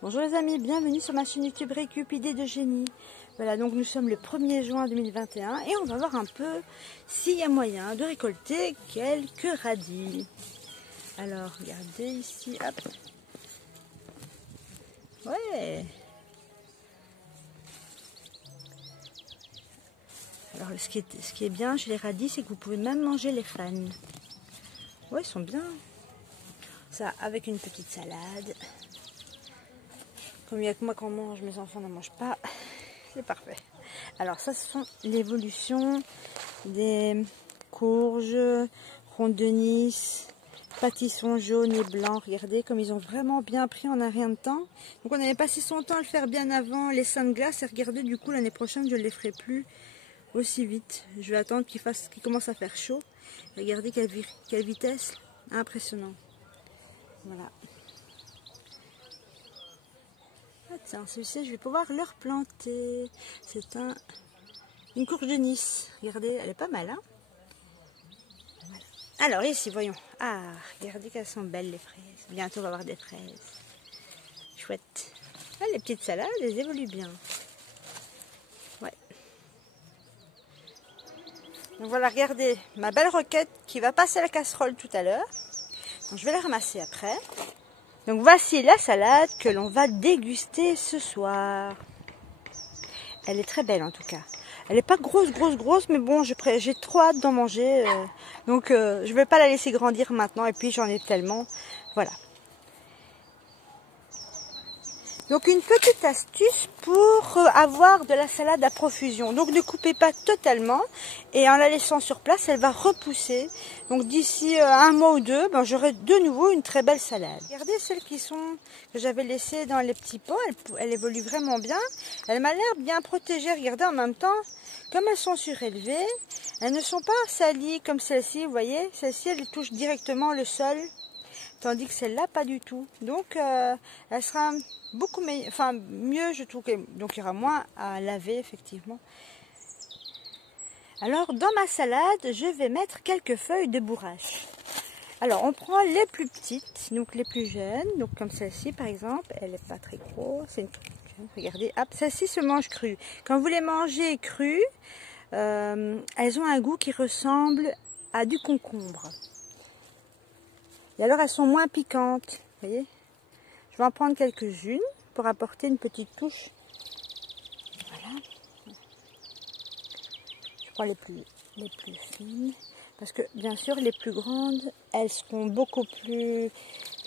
Bonjour les amis, bienvenue sur ma chaîne YouTube Récup Idées de Génie. Voilà, donc nous sommes le 1er juin 2021 et on va voir un peu s'il y a moyen de récolter quelques radis. Alors, regardez ici, hop. Ouais. Alors, ce qui est bien chez les radis, c'est que vous pouvez même manger les fanes. Ouais, ils sont bien. Ça, avec une petite salade. Comme il n'y a que moi qu'on mange, mes enfants ne mangent pas. C'est parfait. Alors ça, ce sont l'évolution des courges, rondes de Nice, pâtissons jaunes et blancs. Regardez comme ils ont vraiment bien pris en un rien de temps. Donc on avait passé son temps à le faire bien avant les seins de glace. Et regardez, du coup, l'année prochaine, je ne les ferai plus aussi vite. Je vais attendre qu'il commence à faire chaud. Regardez quelle vitesse. Impressionnant. Voilà. Ah tiens, celui-ci, je vais pouvoir le replanter. C'est une courge de Nice. Regardez, elle est pas mal, hein? Voilà. Alors ici, voyons. Ah, regardez qu'elles sont belles les fraises. Bientôt, on va avoir des fraises. Chouette. Ah, les petites salades, elles évoluent bien. Ouais. Donc voilà, regardez ma belle roquette qui va passer à la casserole tout à l'heure. Donc je vais la ramasser après. Donc voici la salade que l'on va déguster ce soir. Elle est très belle en tout cas. Elle n'est pas grosse, mais bon, j'ai trop hâte d'en manger. Donc je ne vais pas la laisser grandir maintenant et puis j'en ai tellement. Voilà. Donc une petite astuce pour avoir de la salade à profusion. Donc ne coupez pas totalement et en la laissant sur place, elle va repousser. Donc d'ici un mois ou deux, ben, j'aurai de nouveau une très belle salade. Regardez celles que j'avais laissées dans les petits pots, elle évolue vraiment bien. Elle m'a l'air bien protégée. Regardez en même temps, comme elles sont surélevées, elles ne sont pas salies comme celle-ci, vous voyez. Celle-ci, elle touche directement le sol. Tandis que celle-là, pas du tout. Donc, elle sera beaucoup meilleure, enfin mieux, je trouve. Donc, il y aura moins à laver, effectivement. Alors, dans ma salade, je vais mettre quelques feuilles de bourrache. Alors, on prend les plus petites, donc les plus jeunes. Donc, comme celle-ci, par exemple, elle n'est pas très grosse. Regardez, hop, celle-ci se mange crue. Quand vous les mangez crues, elles ont un goût qui ressemble à du concombre. Et alors, elles sont moins piquantes, vous voyez. Je vais en prendre quelques-unes pour apporter une petite touche. Voilà. Je prends les plus fines. Parce que, bien sûr, les plus grandes, elles seront beaucoup plus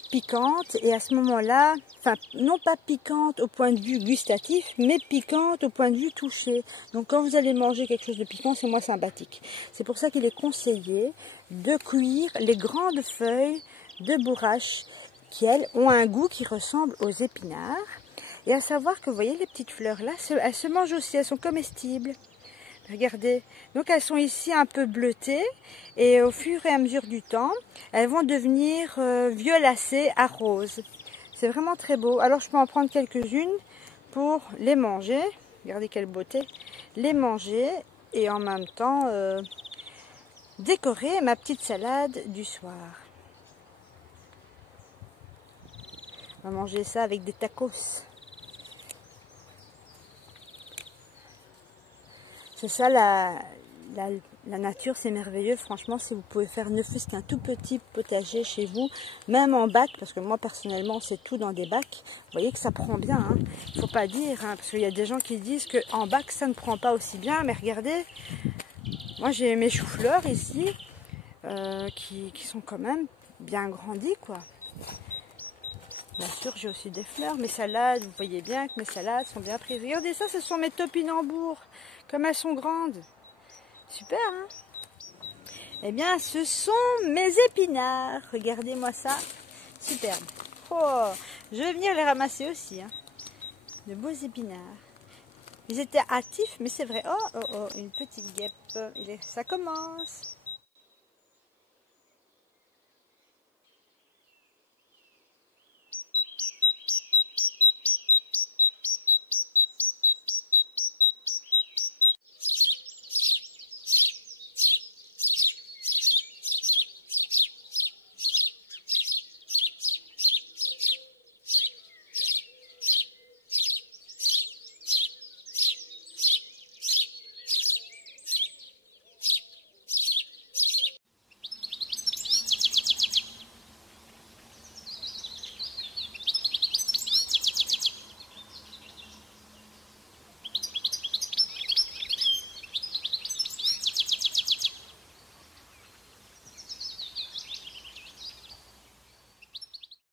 piquantes. Et à ce moment-là, enfin, non pas piquantes au point de vue gustatif, mais piquantes au point de vue toucher. Donc, quand vous allez manger quelque chose de piquant, c'est moins sympathique. C'est pour ça qu'il est conseillé de cuire les grandes feuilles de bourrache qui, elles, ont un goût qui ressemble aux épinards. Et à savoir que, vous voyez, les petites fleurs là, elles se mangent aussi, elles sont comestibles. Regardez, donc elles sont ici un peu bleutées et au fur et à mesure du temps, elles vont devenir violacées à rose. C'est vraiment très beau. Alors je peux en prendre quelques-unes pour les manger. Regardez quelle beauté. Les manger et en même temps décorer ma petite salade du soir. On va manger ça avec des tacos. C'est ça la nature, c'est merveilleux. Franchement, si vous pouvez faire ne fût-ce qu'un tout petit potager chez vous, même en bac, parce que moi personnellement c'est tout dans des bacs, vous voyez que ça prend bien. Hein. Il ne faut pas dire, hein, parce qu'il y a des gens qui disent qu'en bac ça ne prend pas aussi bien. Mais regardez, moi j'ai mes choux-fleurs ici qui sont quand même bien grandis, quoi. Bien sûr, j'ai aussi des fleurs, mes salades, vous voyez bien que mes salades sont bien prises. Regardez ça, ce sont mes topinambours, comme elles sont grandes. Super, hein? Eh bien, ce sont mes épinards. Regardez-moi ça, superbe. Oh, je vais venir les ramasser aussi, hein. De beaux épinards. Ils étaient hâtifs, mais c'est vrai. Oh, une petite guêpe. Ça commence.